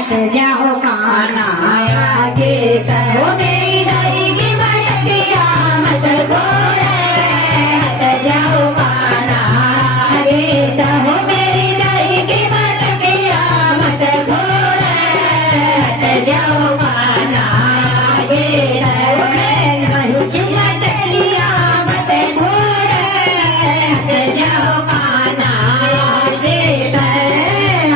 हट जाओ काना आगे करो मेरी दई की मटकिया मत छोड़े हट जाओ काना आगे कहो मेरी दई की मटकिया मत छोड़े हट जाओ काना आगे कहो मेरी दई की मटकिया मत छोड़े हट जाओ काना आगे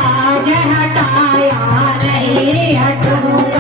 आज हटाया नहीं हटूं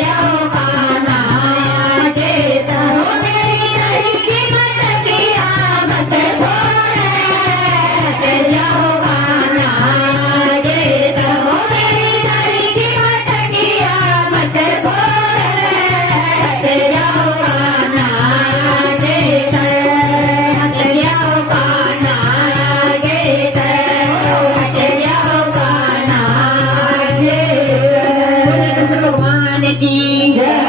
जाओ कान्हा आगे तो मेरी दही की मटकिया मत छोड़े हट जाओ कान्हा आगे तो मेरी दही की मटकिया मत छोड़े हट जाओ कान्हा आगे हट जाओ कान्हा आगे हट जाओ कान्हा आगे। बोले कृष्ण भगवान की जय।